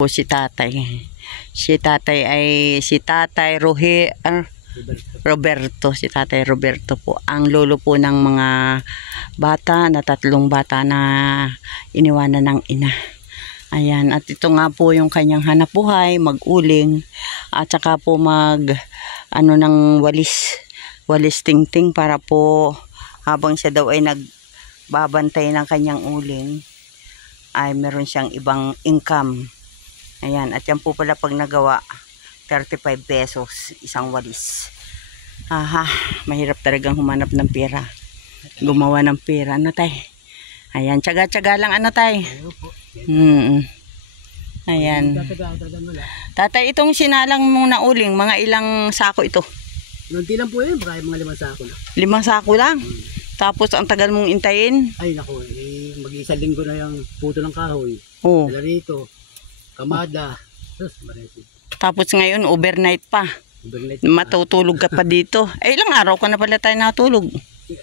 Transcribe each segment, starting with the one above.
po si tatay. Si tatay Roberto. Si tatay Roberto po. Ang lolo po ng mga bata, na 3 bata na iniwanan ng ina. Ayan, at ito nga po yung kanyang hanap buhay, mag-uling, at saka po ng walis tingting para po habang siya daw ay nagbabantay ng kanyang uling, ay meron siyang ibang income. Ayan, at yan po pala pag nagawa, 35 pesos isang walis. Mahirap talagang humanap ng pera. Gumawa ng pera, ano tay? Ayan, tsaga-tsaga lang, ano tay? Ayan. Tatay, itong sinalang mong nauling, mga ilang sako ito? Nunti lang po yun, baka mga 5 sako na. 5 sako lang? Tapos ang tagal mong intayin? Ay naku, mag-1 linggo na yung puto ng kahoy. Larito, kamada, marito. Tapos ngayon, overnight pa. Matutulog ka pa dito. Ilang araw ka na pala tayo natulog?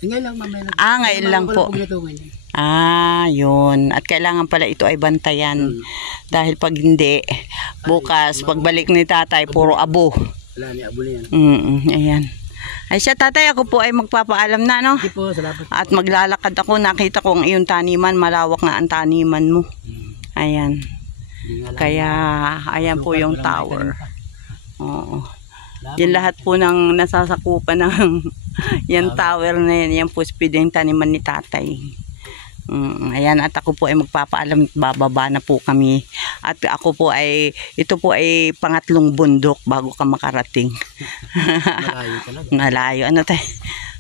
Ngayon lang, mamaya. Ngayon lang po. Yun. At kailangan pala ito ay bantayan. Dahil pag hindi, bukas, pagbalik ni tatay, puro abo. Wala ni abo na yan. Ayan. Ay siya tatay, ako po ay magpapaalam na, no? Sige po, salamat. At maglalakad ako, nakita ko ang iyong taniman, malawak na ang taniman mo. Ayan. Kaya, ayan po yung tower. Oo. Yan lahat po ng nasasakupan ng yan tower na yan. Yan po pwedeng taniman ni tatay. Ayan, at ako po ay magpapaalam, bababa na po kami. At ako po ay, ito po ay pangatlong bundok bago ka makarating. Malayo talaga. Malayo, ano tayo?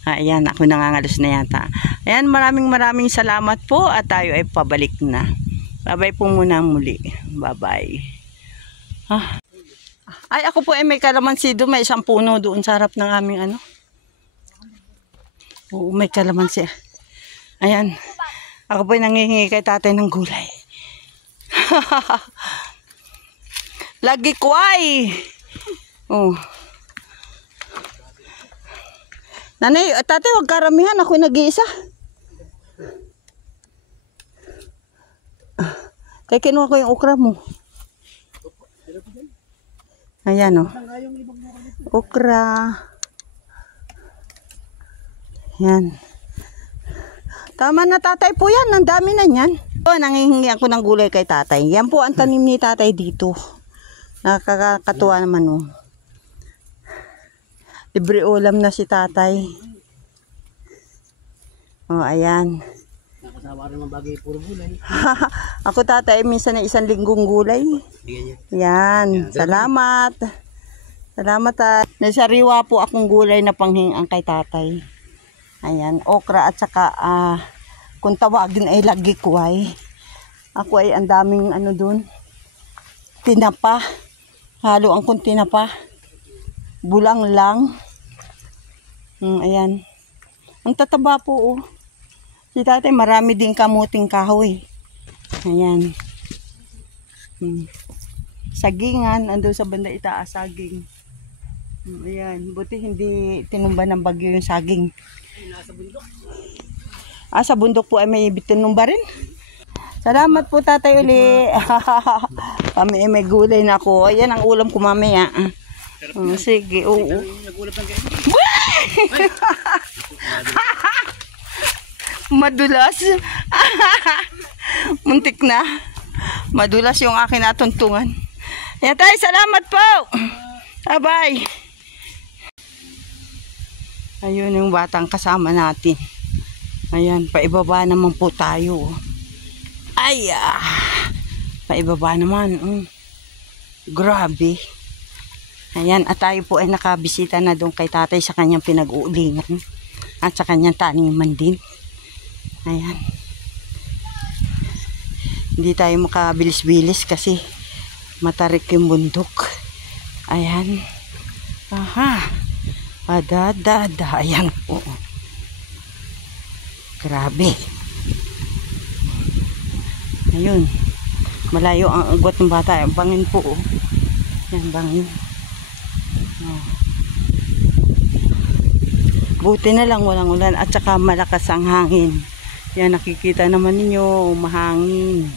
Ayan, ako nangangalos na yata. Ayan, maraming salamat po at tayo ay pabalik na. Bye-bye po muna muli. Bye-bye. Ay, ako po ay may kalamansi doon. May isang puno doon sa harap ng aming ano. Oo, may kalamansi. Ayan. Ako po ay nangihingi kay tatay ng gulay. Lagi kway. Nanay, tatay, huwag karamihan. Ako'y nag-iisa. Kaya kinuha ko yung okra mo. Ayan o. Okra. Yan. Tama na tatay po yan. Ang dami na yan. Nangihingi ako ng gulay kay tatay. Yan po ang tanim ni tatay dito. Nakakatuwa naman o. Libre ulam na si tatay. Ayan. Nakasawa rin mga bagay puro gulay. Ako tatay, minsan na 1 linggong gulay. Yan. Salamat. Salamat at nasariwa po akong gulay na panghingang kay tatay. Ayan, okra at saka kung tawagin ay lagi kway. Ako ay ang daming ano dun. Tinapa. Halo ang kung tinapa. Bulang lang. Ayan. Ang tataba po Si tatay marami din kamuting kahoy. Ayan. Sagingan, ando sa banda itaas saging. Ayan, buti hindi tinumba ng bagyo yung saging. Nasa bundok. Sa bundok po ay may tinumba rin. Salamat po tatay uli. Kami ay may gulay na ako. Ayan ang ulam ko mamaya. Sige, oo. Madulas. Muntik na. Madulas yung akin natuntungan. Ayan tayo, salamat po. Bye-bye. Ayun yung batang kasama natin. Ayan, paibaba naman po tayo. Ay, paibaba naman. Grabe. Ayan, at tayo po ay nakabisita na doon kay tatay sa kanyang pinag-uulingan. At sa kanyang taniman din. Ayan. Hindi tayo makabilis-bilis kasi matarik yung bundok. Ayan. Ayan po. Grabe. Ayun. Malayo ang agwat ng bata. Bangin po. Yan, bangin. Buti na lang walang ulan at saka malakas ang hangin. Yan, nakikita naman ninyo, mahangin.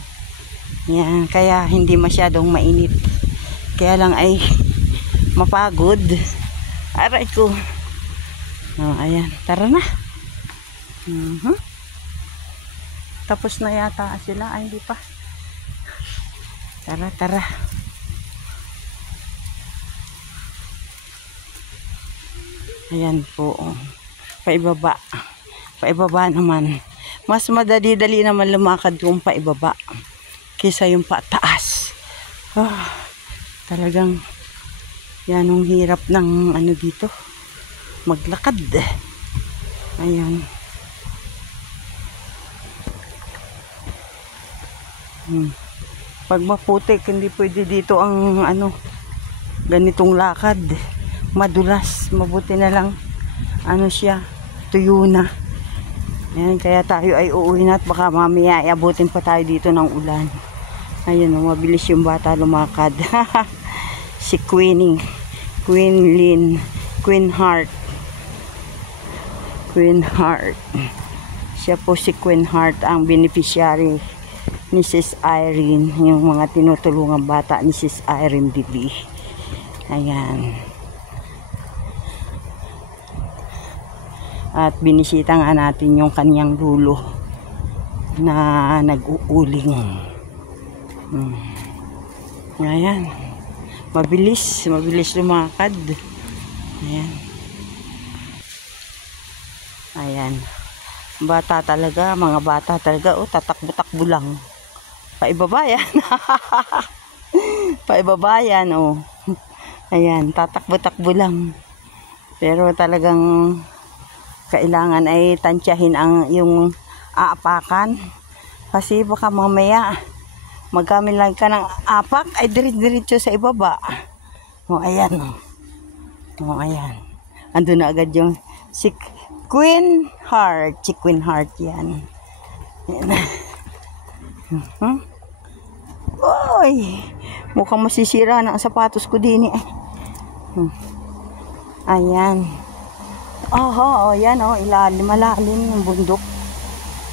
Yan, kaya hindi masyadong mainit. Kaya lang ay mapagod. Aray ko. Oh, ayan, tara na. Tapos na yata sila. Ay, hindi pa. Tara, tara. Ayan po. Paibaba. Paibaba naman. Mas madali-dali naman lumakad kung paibaba kaysa yung pataas. Talagang yan ang hirap ng ano dito. Maglakad. Ayan. Pag maputik, hindi pwede dito ang ano, ganitong lakad. Madulas. Mabuti na lang ano siya, tuyo na. Ayan, kaya tayo ay uuwi na at baka mamaya iabutin pa tayo dito ng ulan. Ayan, mabilis yung bata lumakad. Si Queen Heart. Queen Heart. Siya po si Queen Heart, ang beneficiary ni Sis Irene, yung mga tinutulungang bata ni Sis Irene Bibi. Ayan. At binisita nga natin yung kanyang lulo na nag-uuling. Ayan. Mabilis lumakad. Ayan. Ayan. Bata talaga, mga bata talaga. Oh, tatakbo-takbo lang. Paibaba yan. Paibaba yan, oh. Ayan, tatakbo-takbo lang. Pero talagang kailangan ay tansyahin yung aapakan. Kasi baka mamaya magkamit lang ka ng apak, ay diretso sa ibaba. O, ayan. O, ayan. Ando na agad yung si Queen Heart. Si Queen Heart yan. Ayan. Oy! Mukhang masisira na ang sapatos ko din eh. Ayan. Oh, yan oh, malalim yung bundok.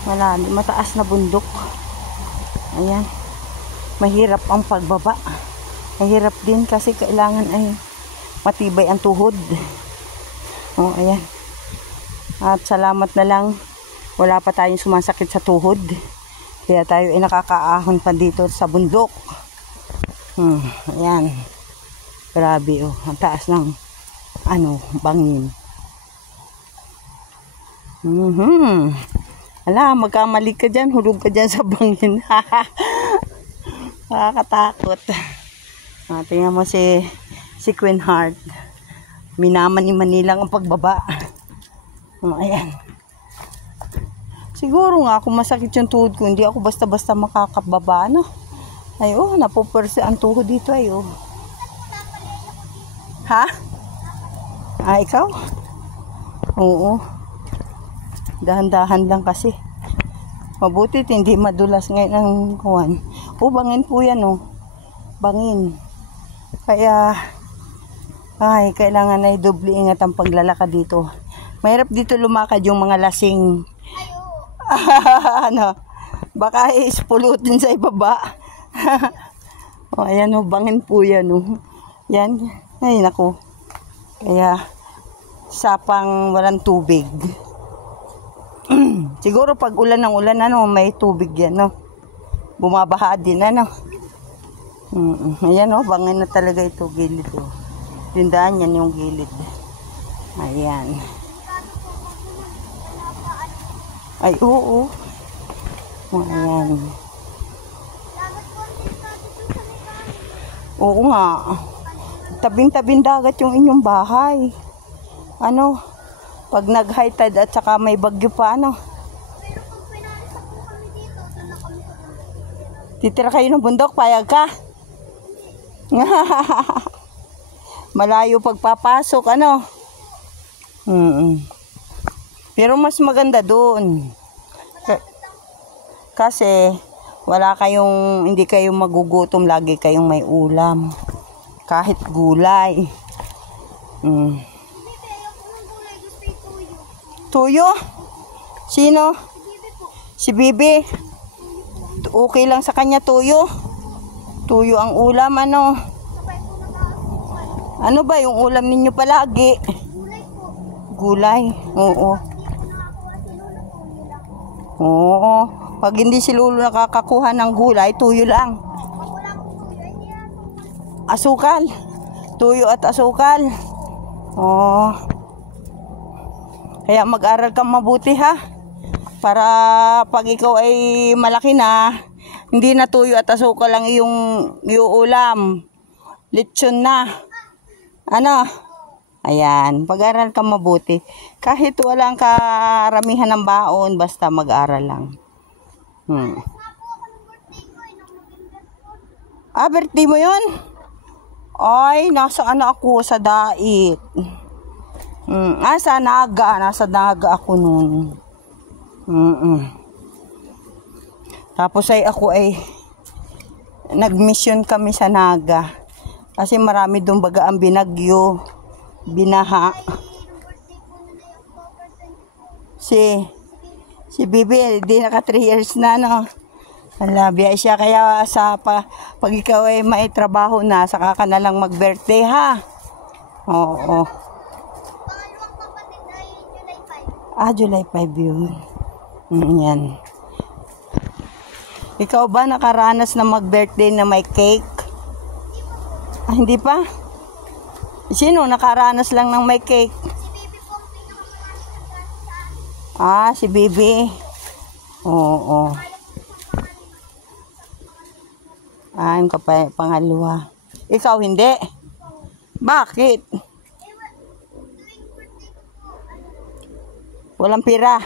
Malalim, mataas na bundok. Ayan. Mahirap ang pagbaba. Mahirap din kasi kailangan ay matibay ang tuhod. Oh, ayan. At salamat na lang wala pa tayong sumasakit sa tuhod. Kaya tayo ay nakakaahon pa dito sa bundok. Ayan. Grabe oh, ang taas ng bangin. Ala, magkamali ka dyan, hulog ka dyan sa bangin. Nakakatakot. Tingnan mo si Queen Heart. Minamani-manilang ang pagbaba. Ayan. Siguro nga kung masakit yung tuhod ko, hindi ako basta-basta makakababa, no? Ay, napupursi ang tuhod dito, ay, Ha? Ikaw? Oo. Dahan-dahan lang kasi. Mabuti hindi madulas ngayon ang kuwan. Bangin po yan, Bangin. Kaya, kailangan ay doble ingat ang paglalakad dito. Mahirap dito lumakad yung mga lasing. Baka ispulutin sa ibaba. Ayan bangin po yan, Yan. Ay, naku. Kaya, sapang walang tubig. Siguro pag ulan ng ulan, may tubig yan, Bumabaha din, Ayan, bangin na talaga ito, gilid, Tindaan yan yung gilid. Ayan. Ay, oo. Ayan. Oo nga. Tabing-tabing dagat yung inyong bahay. Pag nag-high tide at saka may bagyo pa, Pero pag pinalisak po kami dito, doon na kami sa bundok. Titira kayo ng bundok, payag ka? Malayo pagpapasok, Pero mas maganda doon. Kasi hindi kayong magugutom, lagi kayong may ulam. Kahit gulay. Tuyo? Sino? Si Bibi. Okay lang sa kanya tuyo? Tuyo ang ulam, ano? Sabay po nag-aasukan. Ano ba yung ulam ninyo palagi? Gulay po. Gulay? Oo. Hindi po nakakuha si Lolo po. Yun lang. Oo. Pag hindi si Lolo nakakakuha ng gulay, tuyo lang. Pag wala pong tuyo, hindi na po. Asukal. Tuyo at asukal. Oo. Kaya mag-aral kang mabuti ha. Para pag ikaw ay malaki na, hindi na tuyo at asukal lang yung ulam. Lechon na. Ano? Ayan, pag-aral kang mabuti. Kahit walang karamihan ng baon, basta mag-aral lang. Birthday mo yun? Ay, nasa ano ako sa dait. Sa Naga. Nasa Naga ako nun. Tapos ay ako ay nag-mission kami sa Naga. Kasi marami doon baga ang binagyo. Binaha. Si Bibi, di naka 3 years na, no? Hala, biya siya. Kaya pag ikaw ay may trabaho na, saka ka na lang mag-birthday, ha? Oo. Pangalawang kapatid ay July 5. July 5 yun. Yan. Ikaw ba nakaranas na mag-birthday na may cake? Hindi pa? Sino nakaranas lang ng may cake? Si Bibi po ang pinakamalaki na sa akin. Si Bibi. Oo. Yung pangalawa. Ikaw hindi? Bakit? Walang pira?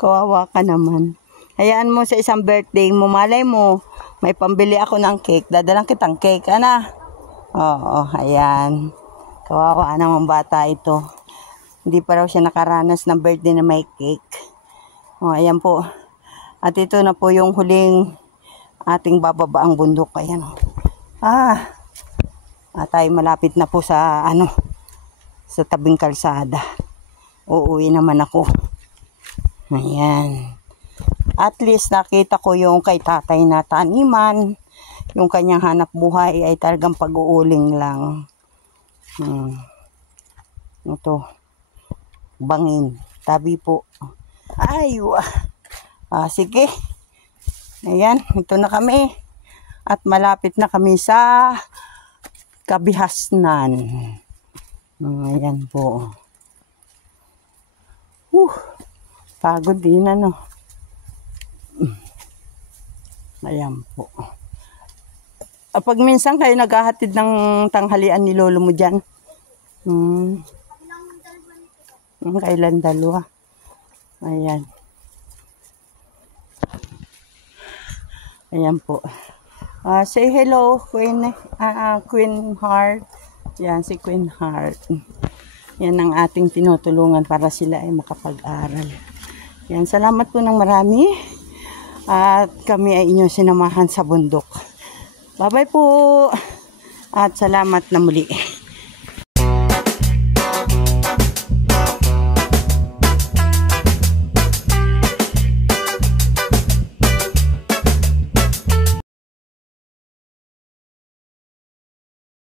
Kawawa ka naman. Hayaan mo sa isang birthday mo, malay mo, may pambili ako ng cake. Dadalang kitang cake, ana? Oo, ayan. Kawawa naman bata ito. Hindi pa raw siya nakaranas ng birthday na may cake. Ayan po. At ito na po yung huling ating bababa ang bundok. Ayan. Tayo malapit na po sa sa tabing kalsada. Uuwi naman ako. Ayan. At least nakita ko yung kay tatay na taniman. Yung kanyang hanap buhay ay talagang pag-uuling lang. Ito. Bangin. Tabi po. Sige. Ayan. Ito na kami. At malapit na kami sa Kabihasnan. Ayan po. Pagod din Ayan po. Pag minsan kayo naghahatid ng tanghalian ni lolo mo dyan? Kailan dalawa? Ayan. Ayan po. Say hello, Queen Heart. Yan, si Queen Heart. Yan ang ating tinutulungan para sila ay makapag-aral. Yan, salamat po ng marami. At kami ay inyong sinamahan sa bundok. Bye-bye po. At salamat na muli.